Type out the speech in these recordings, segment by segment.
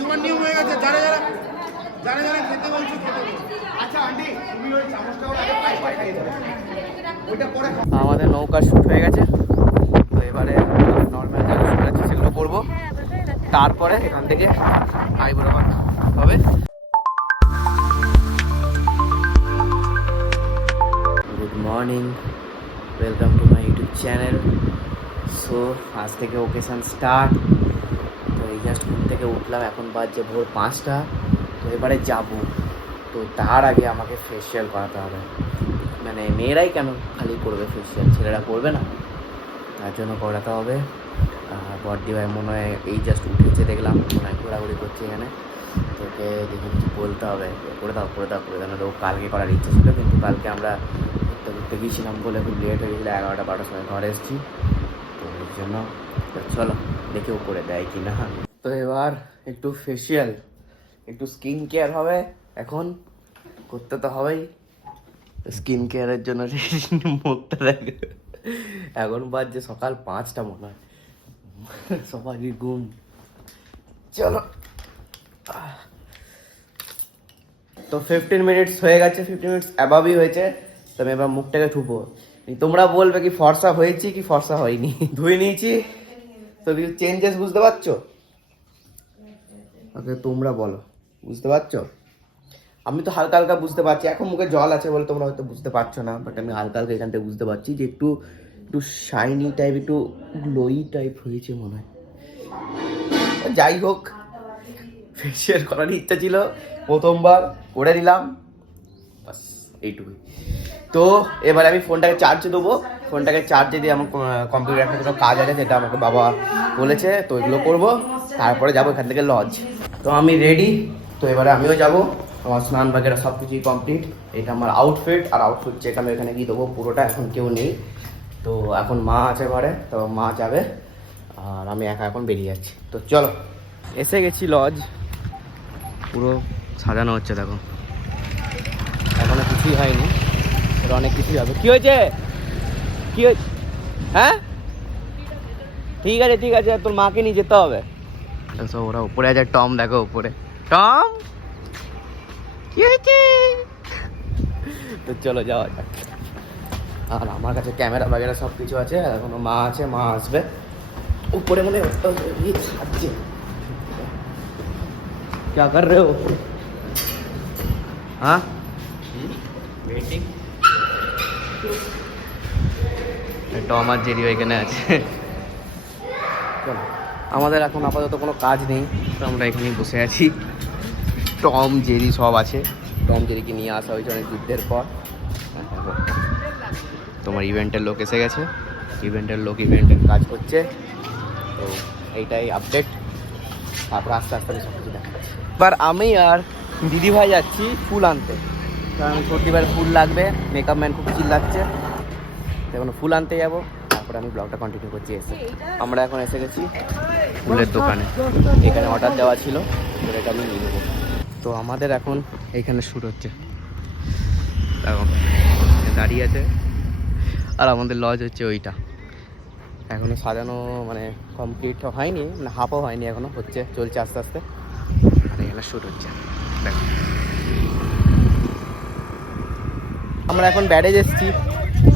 তোমার নিয়ম হয়ে গেছে। যারা যারা যারা যারা খেতে বলছো খেতে বলছো। আচ্ছা আন্টি তুমি ওই চামচটা আগে পাই খাইয়ে দাও, ওইটা পরে। আমাদের নৌকা শুট হয়ে গেছে, তো এবারে নর্মাল যা শুট আছে সেগুলো করবো, তারপরে এখান থেকে আইবুড়ো হবে। Good morning, welcome to my YouTube channel. So আজ থেকে ওকেশন স্টার্ট। তো এই জাস্ট ঘুম থেকে উঠলাম, এখন বাজছে ভোর 5টা। তো এবারে যাব, তো তার আগে আমাকে ফেসিয়াল করাতে হবে। মানে মেয়েরাই কেন খালি করবে ফেসিয়াল, ছেলেরা করবে না? তার জন্য করাতে হবে। আর বড্ডি ভাই মনে হয় এই জাস্ট উঠেছে, দেখলাম মনে হয় ঘোরাঘুরি করছে এখানে। তোকে দেখি কিছু বলতে হবে, করে দাও করে দাও করে দাও। না তো কালকে করার ইচ্ছে ছিল, কিন্তু কালকে আমরা ঘুরতে গিয়েছিলাম বলে খুব লেট হয়ে গেছিলো, 11টা-12টার সময় ঘরে এসেছি। তো এর জন্য চলো দেখে ও করে দেয় কি না। তো এবার একটু ফেসিয়াল, একটু স্কিন কেয়ার হবে, এখন করতে তো হবেই। স্কিন কেয়ারের জন্য মুখটা দেখে, এখন বাজছে সকাল 5টা মনে হয়, সবারই ঘুম। চলো, তো 15 মিনিটস হয়ে গেছে, 15 মিনিটস অ্যাবাভই হয়েছে। তবে এবার মুখটাকে ঠুপো, তোমরা বলবে কি ফর্সা হয়েছি কি ফর্সা হয়নি। ধুয়ে নিয়েছি, তো কিছু চেঞ্জেস বুঝতে পারছো? ওকে তোমরা বলো, বুঝতে পারছো? আমি তো হালকা হালকা বুঝতে পারছি, এখন মুখে জল আছে বলে তোমরা হয়তো বুঝতে পারছো না, বাট আমি হালকা হালকা এখান থেকে বুঝতে পারছি যে একটু একটু শাইনি টাইপ, একটু গ্লোই টাইপ হয়েছে মনে হয়। যাই হোক, ফেসিয়াল করার ইচ্ছা ছিল, প্রথমবার করে দিলাম, বাস এইটুকুই। তো এবার আমি ফোনটাকে চার্জে দেবো, ফোনটাকে চার্জে দিয়ে আমার কম্পিউটার একটা কোনো কাজ আছে যেটা আমাকে বাবা বলেছে, তো এগুলো করবো, তারপরে যাবো এখান থেকে লজ। তো আমি রেডি, তো এবারে আমিও যাবো। আমার স্নান বাগেরা সব কিছুই কমপ্লিট। এটা আমার আউটফিট, আর আউটফিট চেক আমি এখানে গিয়ে দেবো পুরোটা। এখন কেউ নেই, তো এখন মা আছে ঘরে, তো মা যাবে, আর আমি একা এখন বেরিয়ে যাচ্ছি। তো চলো, এসে গেছি লজ, পুরো সাজানো হচ্ছে দেখো, এখনো কিছুই হয়নি, এটা অনেক কিছুই হবে। কি হয়েছে কি হয়েছে? হ্যাঁ ঠিক আছে ঠিক আছে, তোর মাকে নিয়ে যেতে হবে। ওরা উপরে আছে, টম দেখো উপরে, টম কি হয়েছে? তো চলো যাওয়া যাক। আর আমার কাছে ক্যামেরা বাগেরা সব কিছু আছে, এখনো মা আছে, মা আসবে উপরে, মনে খাচ্ছে। क्या कर रहे हो? हाँ वेटिंग। টম আর জেরি এখানে আছে। আমাদের এখন আপাতত কোনো কাজ নেই, তো আমরা এখানেই বসে আছি। টম জেরি সব আছে, টম জেরিকে নিয়ে আসা হয়েছে অনেক যুদ্ধের পর। তোমার ইভেন্টের লোক এসে গেছে, ইভেন্টের লোক ইভেন্টের কাজ করছে, তো এইটাই আপডেট। তারপর আস্তে আস্তে আমি সব কিছু দেখাচ্ছি। এবার আমি আর দিদি ভাই যাচ্ছি ফুল আনতে, কারণ সর্দি ভাইয়ের ফুল লাগবে, মেকআপ ম্যান খুব চিল্লাচ্ছে, এখন ফুল আনতে যাবো। তারপরে আমি ব্লগটা কন্টিনিউ করছি। এসে আমরা এখন এসে গেছি ফুলের দোকানে, এখানে অর্ডার দেওয়া ছিল, এটা আমি নিয়ে নেবো। তো আমাদের এখন এইখানে শুট হচ্ছে, দেখো দাঁড়িয়ে আছে, আর আমাদের লজ হচ্ছে ওইটা। এখনো সাজানো মানে কমপ্লিট হয়নি, মানে হাফও হয়নি, এখনো হচ্ছে, চলছে আস্তে আস্তে। আর এখানে শ্যুট হচ্ছে দেখো। আমরা এখন ব্যারেজ এসেছি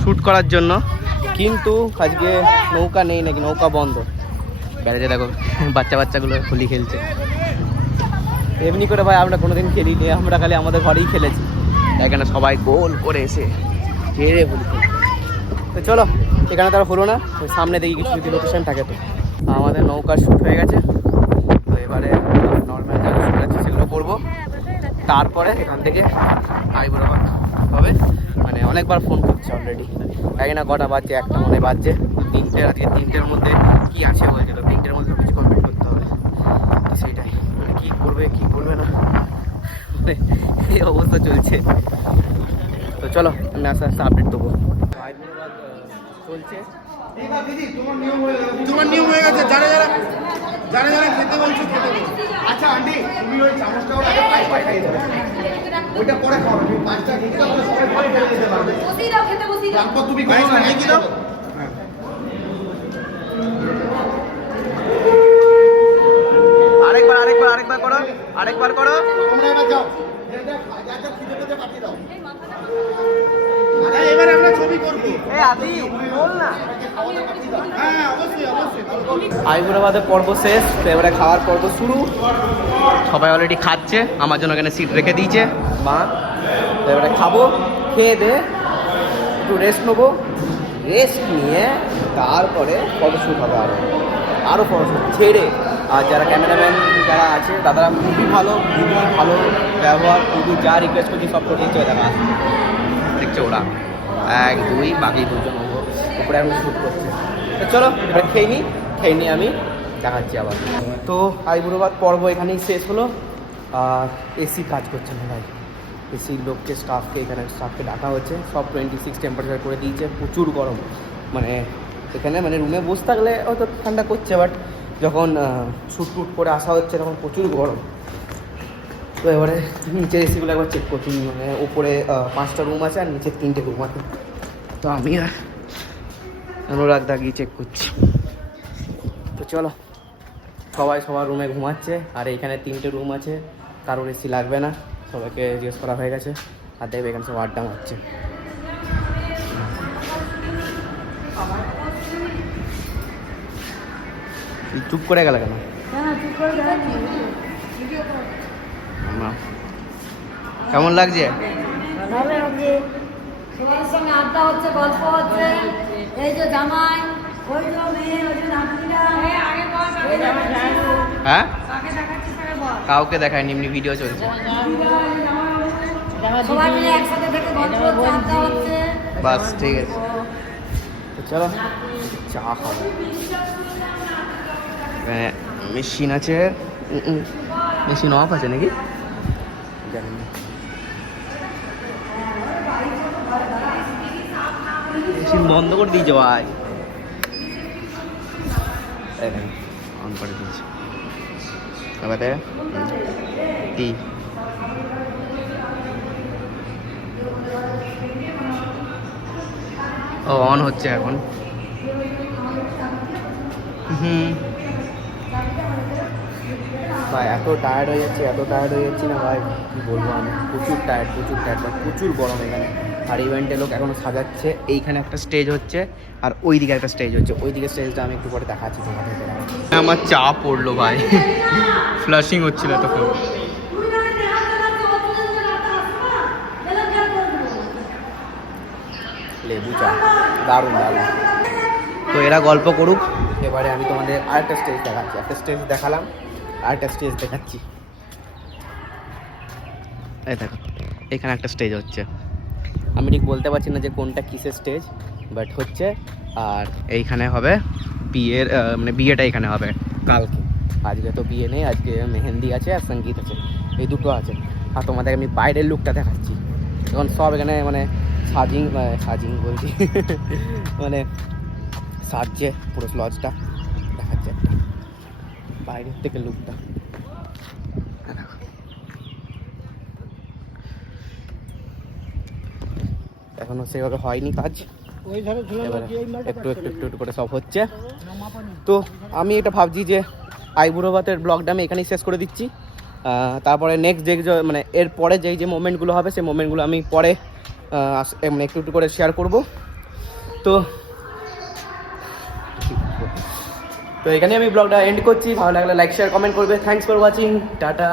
শ্যুট করার জন্য, কিন্তু আজকে নৌকা নেই নাকি, নৌকা বন্ধ। ব্যারেজে দেখো বাচ্চা বাচ্চাগুলো হোলি খেলছে। এমনি করে ভাই আমরা কোনোদিন খেলিনি, আমরা খালি আমাদের ঘরেই খেলেছি, এখানে সবাই গোল করে এসে খেয়ে হোলি খেলছে। তো চলো, এখানে তারা হলো না, ওই সামনে দেখি কিছু যদি লোকেশন থাকে। তো আমাদের নৌকার শ্যুট হয়ে গেছে, তো এবারে নর্মাল যা শ্যুট আছে সেগুলো করবো, তারপরে এখান থেকে আইবুড়ো হবে। মানে অনেকবার ফোন করছে অলরেডি, জানি না কটা বাজছে, একটা মনে বাজছে, 3টে। আজকে 3টের মধ্যে কি আছে বলছিল, 3টের মধ্যে সব কিছু কমপ্লিট করতে হবে। তো সেইটাই, মানে কী করবে কী করবে না, মানে এই অবস্থা চলছে। তো চলো আমি আস্তে আস্তে আপডেট দেবো। চলছে, তোমার নিয়ম হয়ে গেছে। যারা যারা যারা যারা খেতে বলছো খেতে বলছো। আচ্ছা আন্টি তুমি ওই চামচটা আগে পাই খাইয়ে দাও, ওইটা পরে খাও। তুমি 5টা খেতে দাও, সবাই পরে খেতে যেতে পারবে। বসিয়ে দাও, খেতে বসিয়ে দাও, তারপর তুমি খাও না, কি দাও। আরেকবার আরেকবার করো। তোমরা এবার যাও যাদের খিদে পেতে পাঠিয়ে দাও। এবার আমরা ছবি করবো। এই আদি বল না। হ্যাঁ অবশ্যই অবশ্যই। আইবুড়োবাদের পর্ব শেষ, তো এবারে খাওয়ার পর্ব শুরু। সবাই অলরেডি খাচ্ছে, আমার জন্য এখানে সিট রেখে দিয়েছে মা। তো এবারে খাবো, খেয়ে দে একটু রেস্ট নেবো, রেস্ট নিয়ে তারপরে ফটোশ্যুট হবে। আরও ফটোশ্যুট ছেড়ে। আর যারা ক্যামেরাম্যান যারা আছে দাদারা খুবই ভালো ব্যবহার, খুবই যা রিকোয়েস্ট করছি সব করে দিচ্ছে। দাদা দেখছে ওরা 1 2 বাকি 2 জন উপরে এখন শ্যুট করছে। তো চলো এবার খেয়ে নিই আমি দেখাচ্ছি আবার। তো আইবুড়োবাদ পর্ব এখানেই শেষ হলো। আর এসি কাজ করছে না ভাই, এসির লোককে স্টাফকে ডাকা হচ্ছে, সব 26 টেম্পারেচার করে দিয়েছে। প্রচুর গরম, মানে এখানে মানে রুমে বসে থাকলে হয়তো ঠান্ডা করছে, বাট যখন শ্যুট করে আসা হচ্ছে তখন প্রচুর গরম। তো এবারে নিচের এসিগুলো একবার চেক করছি, মানে ওপরে 5টা রুম আছে আর নিচে 3টে রুম আছে। তো আমি আর অনুরাগ দা গিয়ে চেক করছি। তো চলো, সবাই সবার রুমে ঘুমাচ্ছে, আর এইখানে 3টে রুম আছে, কারোর এসি লাগবে না, সবাইকে জিজ্ঞেস করা হয়ে গেছে। আর দেখবে এখানে সব আড্ডা মারছে। চুপ করে গেল কেন? কেমন লাগছে? সবার সঙ্গে আড্ডা হচ্ছে, গল্প হচ্ছে। এই যে জামাই, ওই যে মেয়ে, ওই যে নাতিরা। হ্যাঁ, কাউকে দেখায়নি, এমনি ভিডিও চলছে। সবাই মিলে একসাথে থেকে গল্প হচ্ছে, আড্ডা হচ্ছে। বাস ঠিক আছে, তো চলো চা খাবো। মেশিন আছে, মেশিন অফ আছে নাকি জানি না। মেশিন বন্ধ করে দিয়েছে ভাই, অন করে দিয়েছে। এবারে টি ও অন হচ্ছে এখন। ভাই এত টায়ার্ড হয়ে যাচ্ছি না ভাই, কী বলবো আমি। প্রচুর টায়ার্ড, প্রচুর গরম এখানে। আর ইভেন্টের লোক এখনও সাজাচ্ছে। এইখানে একটা স্টেজ হচ্ছে আর ওই দিকে একটা স্টেজ হচ্ছে। ওই দিকে স্টেজটা আমি একটু পরে দেখাচ্ছি তোমাদের। আমার চা পড়লো ভাই, ফ্লাশিং হচ্ছিল তখন। লেবু চা দারুণ। তো এরা গল্প করুক, এবারে আমি তোমাদের আরেকটা স্টেজ দেখাচ্ছি। একটা স্টেজ দেখালাম, আরেকটা স্টেজ দেখাচ্ছি। এই দেখো, এখানে একটা স্টেজ হচ্ছে। আমি ঠিক বলতে পারছি না যে কোনটা কিসের স্টেজ, বাট হচ্ছে। আর এইখানে হবে বিয়ের, মানে বিয়েটা এখানে হবে কালকে। আজকে তো বিয়ে নেই, আজকে মেহেন্দি আছে আর সঙ্গীত আছে, এই দুটো আছে। আর তোমাদের আমি বাইরের লুকটা দেখাচ্ছি। এখন সব এখানে মানে সাজিং বলছি মানে সাজছে পুরো লজটা। দেখাচ্ছে একটা বাইরের থেকে লুকটা। এখনো সেভাবে হয়নি কাজ, একটু করে সব হচ্ছে। তো আমি এটা ভাবছি যে আইবুড়োবাতের ব্লগটা আমি এখানেই শেষ করে দিচ্ছি। তারপরে নেক্সট যে মানে এর পরে যে মোমেন্টগুলো হবে সেই মোমেন্টগুলো আমি পরে মানে একটু করে শেয়ার করব। তো এখানে আমি ব্লগটা এন্ড করছি। ভালো লাগলে লাইক শেয়ার কমেন্ট করবে। Thanks for watching, tata.